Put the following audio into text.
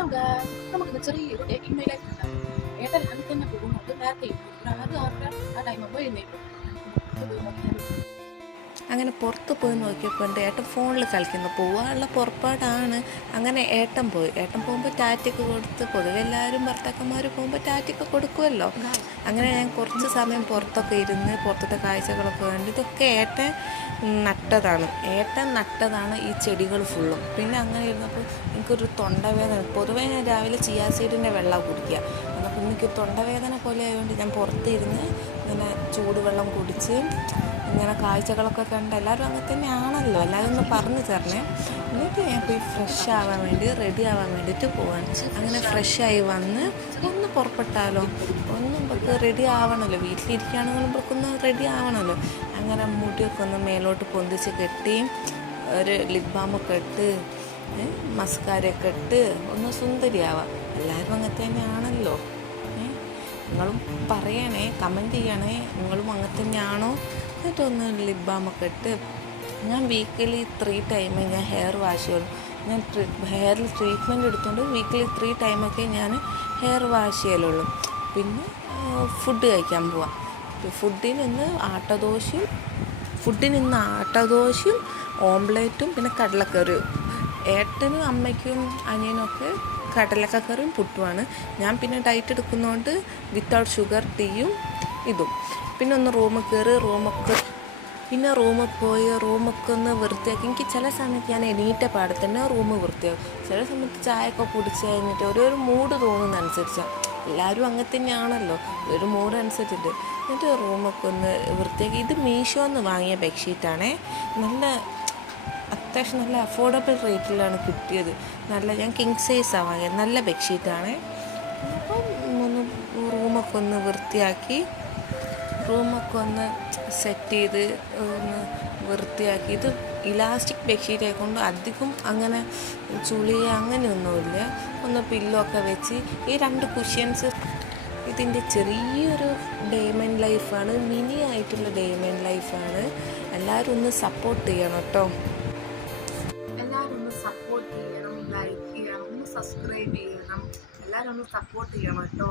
Hello guys, നമുക്കിന്ന് ചെറിയൊരു day in my life ഉണ്ടാകും. ഏട്ടൻ അതിൽ തന്നെ പോകുന്നുണ്ട്. നേരത്തെ ഒരു 6 ആ ടൈം ആകുമ്പോൾ എഴുന്നേക്കും. പോയി നോക്കിയാലും അങ്ങനെ പുറത്ത് പോയി നോക്കിയപ്പോൾ എൻ്റെ ഏട്ടൻ ഫോണിൽ കളിക്കുന്നു. പോകാനുള്ള പുറപ്പാടാണ്. അങ്ങനെ ഏട്ടൻ പോകുമ്പോൾ ടാറ്റയ്ക്ക് കൊടുത്ത്, പൊതുവെ എല്ലാവരും ഭർത്താക്കന്മാർ പോകുമ്പോൾ ടാറ്റയ്ക്ക് കൊടുക്കുമല്ലോ. അങ്ങനെ ഞാൻ കുറച്ച് സമയം പുറത്തൊക്കെ ഇരുന്ന് പുറത്തത്തെ കാഴ്ചകളൊക്കെ കണ്ട്. ഇതൊക്കെ ഏട്ടൻ നട്ടതാണ് ഈ ചെടികൾ ഫുള്ളും. പിന്നെ അങ്ങനെ ഇരുന്നപ്പോൾ എനിക്കൊരു തൊണ്ടവേദന. പൊതുവേ ഞാൻ രാവിലെ ചിയാ സീഡിൻ്റെ വെള്ളം കുടിക്കുക. അപ്പോൾ എനിക്ക് തൊണ്ടവേദന പോലെ ആയതുകൊണ്ട് ഞാൻ പുറത്തിരുന്ന് ഇങ്ങനെ ചൂടുവെള്ളം കുടിച്ച് ഇങ്ങനെ കാഴ്ചകളൊക്കെ കണ്ട്. എല്ലാവരും അങ്ങനെ തന്നെയാണല്ലോ, എല്ലാവരും ഒന്ന് പറഞ്ഞു തരണേ. എന്നിട്ട് ഞാൻ പോയി ഫ്രഷ് ആവാൻ വേണ്ടി റെഡി ആവാൻ വേണ്ടിയിട്ട് പോവാൻ. അങ്ങനെ ഫ്രഷായി വന്ന് ഒന്ന് പുറപ്പെട്ടാലോ, നമുക്ക് റെഡി ആവണമല്ലോ, വീട്ടിലിരിക്കുകയാണെങ്കിലും നമുക്കൊന്ന് റെഡി ആവണമല്ലോ. അങ്ങനെ മുടിയൊക്കെ ഒന്ന് മേലോട്ട് പൊന്തിച്ച് കെട്ടി, ഒരു ലിപ് ബാമൊക്കെ ഇട്ട്, മസ്കാരയൊക്കെ ഇട്ട് ഒന്ന് സുന്ദരിയാവാം. എല്ലാവരും അങ്ങനെ തന്നെയാണല്ലോ. നിങ്ങളും പറയണേ, കമൻറ്റ് ചെയ്യണേ, നിങ്ങളും അങ്ങനെ തന്നെയാണോ. എന്നിട്ടൊന്ന് ലിപ് ബാമൊക്കെ ഇട്ട്, ഞാൻ വീക്കിലി 3 ടൈമേ ഞാൻ ഹെയർ വാഷ് ചെയ്യുള്ളൂ. ഞാൻ ഹെയറിൽ ട്രീറ്റ്മെൻറ്റ് എടുത്തുകൊണ്ട് വീക്കിലി 3 ടൈമൊക്കെ ഞാൻ ഹെയർ വാഷ് ചെയ്യലുള്ളൂ. പിന്നെ ഫുഡ് കഴിക്കാൻ പോവാം. ഫുഡിന് ഇന്ന് ആട്ടദോശയും ഓംപ്ലേറ്റും പിന്നെ കടലക്കറിയും. ഏട്ടനും അമ്മയ്ക്കും അനിയനും ഒക്കെ കടലക്കറിയും പുട്ടുമാണ്. ഞാൻ പിന്നെ ഡയറ്റ് എടുക്കുന്നതുകൊണ്ട് വിത്തൗട്ട് ഷുഗർ ടീയും ഇതും. പിന്നെ ഒന്ന് റൂമിൽ കയറി റൂമിൽ പോയി റൂമൊക്കെ ഒന്ന് വൃത്തിയാക്കി. എനിക്ക് ചില സമയത്ത് ഞാൻ എണീറ്റ പാടെ തന്നെ റൂം വൃത്തിയാക്കും. ചില സമയത്ത് ചായയൊക്കെ കുടിച്ച് കഴിഞ്ഞിട്ട് ഓരോരോ മൂഡ് തോന്നുന്നതനുസരിച്ചാണ്. എല്ലാവരും അങ്ങനെ തന്നെയാണല്ലോ, ഒരു മൂഡ് അനുസരിച്ചിട്ട്. എന്നിട്ട് റൂമൊക്കെ ഒന്ന് വൃത്തിയാക്കി. ഇത് മീഷോന്ന് വാങ്ങിയ ബെഡ്ഷീറ്റാണേ. അത്യാവശ്യം നല്ല അഫോർഡബിൾ റേറ്റിലാണ് കിട്ടിയത്. ഞാൻ കിങ് സൈസാണ് വാങ്ങിയത്. നല്ല ബെഡ്ഷീറ്റാണേ. അപ്പം ഒന്ന് റൂമൊക്കെ ഒന്ന് വൃത്തിയാക്കി, റൂമൊക്കെ ഒന്ന് സെറ്റ് ചെയ്ത് ഒന്ന് വൃത്തിയാക്കി. ഇത് ഇലാസ്റ്റിക് ബെഡ്ഷീറ്റ് ആയിക്കൊണ്ട് അധികം അങ്ങനെ ചുളിയ അങ്ങനെയൊന്നുമില്ല. ഒന്ന് പില്ലോ ഒക്കെ വെച്ച് ഈ 2 കുഷ്യൻസ്. ഇതിൻ്റെ ചെറിയൊരു ഡേ ഇൻ ലൈഫാണ്, മിനി ആയിട്ടുള്ള ഡേ ഇൻ ലൈഫാണ്. എല്ലാവരും ഒന്ന് സപ്പോർട്ട് ചെയ്യണം കേട്ടോ. എല്ലാവരും ഒന്ന് സപ്പോർട്ട് ചെയ്യണം, ലൈക്ക് ചെയ്യണം, ഒന്ന് സബ്സ്ക്രൈബ് ചെയ്യണം. എല്ലാവരും ഒന്ന് സപ്പോർട്ട് ചെയ്യണം കേട്ടോ.